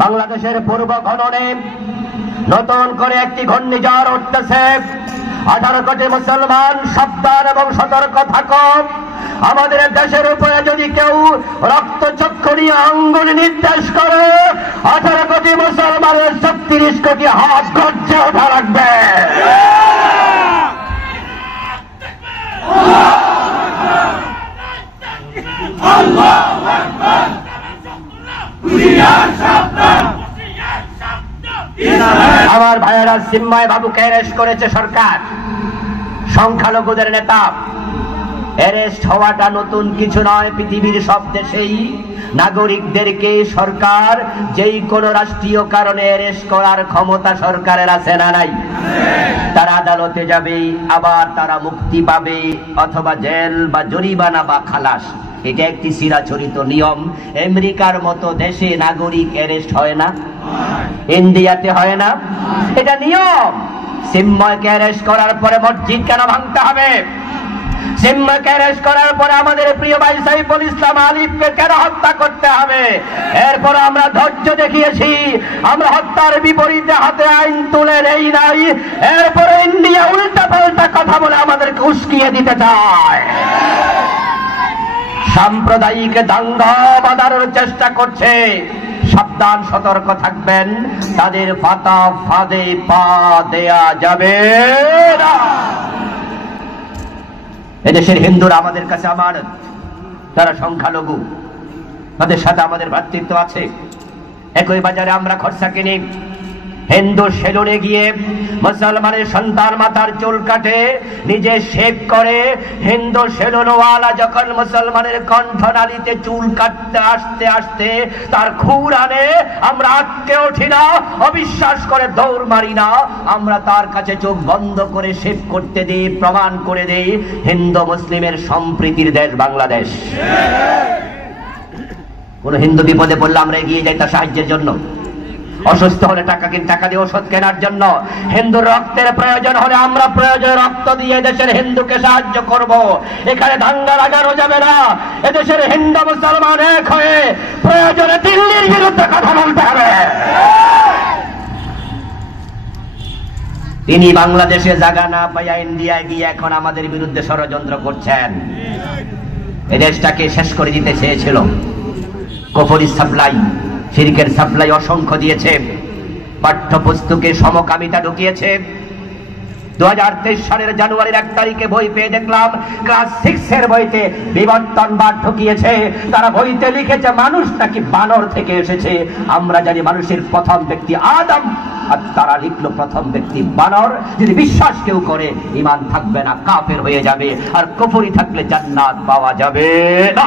বাংলাদেশের পূর্ব ঘননে নতুন করে একটি ঘূর্ণিঝড় উঠতেছে। 18 কোটি মুসলমান সাবধান এবং সতর্ক থাকো। আমাদের দেশের উপরে যদি কেউ রক্তচক্ষু নিয়ে আঙ্গুল নির্দেশ করে, 18 কোটি মুসলমানের 36 কোটি হাত গর্জে ওঠা লাগবে। আমার ভাইয়েরা, চিন্ময় বাবুকে অ্যারেস্ট করেছে সরকার, সংখ্যালঘুদের নেতা। অ্যারেস্ট হওয়াটা নতুন কিছু নয়। পৃথিবীর সব দেশেই নাগরিকদেরকে সরকার যেই কোনো রাষ্ট্রীয় কারণে অ্যারেস্ট করার ক্ষমতা সরকারের আছে না নাই? তারা আদালতে যাবে, আবার তারা মুক্তি পাবে, অথবা জেল বা জরিমানা বা খালাস। এটা একটি চিরাচরিত নিয়ম। আমেরিকার মতো দেশে নাগরিক অ্যারেস্ট হয় না, ইন্ডিয়াতে হয় না, এটা নিয়ম। চিন্ময়কে অ্যারেস্ট করার পরে মসজিদ কেন ভাঙতে হবে? চিন্ময়কে অ্যারেস্ট করার পরে আমাদের প্রিয় ভাই সাইফুল ইসলাম আলিফকে কেন হত্যা করতে হবে? এরপর আমরা ধৈর্য দেখিয়েছি, আমরা হত্যার বিপরীতে হাতে আইন তুলে নেই নাই। এরপরে ইন্ডিয়া উল্টা পাল্টা কথা বলে আমাদেরকে উস্কিয়ে দিতে চায়, সাম্প্রদায়িক দাঙ্গা বাঁধানোর চেষ্টা করছে। সাবধান, সতর্ক থাকবেন, তাদের ফাতা ফাঁদে পা দেয়া যাবে না। এদেশের হিন্দুরা আমাদের কাছে আমানত, তারা সংখ্যালঘু, তাদের সাথে আমাদের ভ্রাতৃত্ব আছে। একই বাজারে আমরা খরচা কিনি। হিন্দু সেলুনে গিয়ে মুসলমানের সন্তান মাথার চুল কাটে, নিজে শেভ করে। হিন্দু সেলুনওয়ালা যখন মুসলমানের কণ্ঠনালীতে চুল কাটতে আসতে আসতে তার খুর আনে, আমরা আটকে উঠি না, অবিশ্বাস করে দৌড় মারি না। আমরা তার কাছে চোখ বন্ধ করে শেভ করতে দিই, প্রমাণ করে দেই হিন্দু মুসলিমের সম্প্রীতির দেশ বাংলাদেশ। কোন হিন্দু বিপদে পড়লে আমরা এগিয়ে যাই তার সাহায্যের জন্য। অসুস্থ হলে টাকা দিয়ে ওষুধ কেনার জন্য। হিন্দুর রক্তের প্রয়োজন হলে আমরা প্রয়োজনে রক্ত দিয়ে দেশের হিন্দুকে সাহায্য করব। এখানে দাঙ্গা লাগানো যাবে না। এদেশের হিন্দু মুসলমান এক হয়ে প্রয়োজনে দিল্লির বিরুদ্ধে কথা বলতে হবে। তিনি বাংলাদেশে জায়গা না পাইয়া ইন্ডিয়ায় গিয়ে এখন আমাদের বিরুদ্ধে ষড়যন্ত্র করছেন। এদেশটাকে শেষ করে দিতে চেয়েছিল। কুফরি সাপ্লাই, শিরকের সাপ্লাই অসংখ্য দিয়েছে, পাঠ্যপুস্তকে সমকামিতা ঢুকিয়েছে। 2023 সালের জানুয়ারির 1 তারিখে বই পেয়ে দেখলাম ক্লাস 6 এর বইতে বিবর্তনবাদ ঢুকিয়েছে। তারা বইতে লিখেছে মানুষ নাকি বানর থেকে এসেছে। আমরা জানি মানুষের প্রথম ব্যক্তি আদম, আর তারা লিখলো প্রথম ব্যক্তি বানর। যদি বিশ্বাস কেউ করে, ঈমান থাকবে না, কাফের হয়ে যাবে। আর কুফরি থাকলে জান্নাত পাওয়া যাবে না।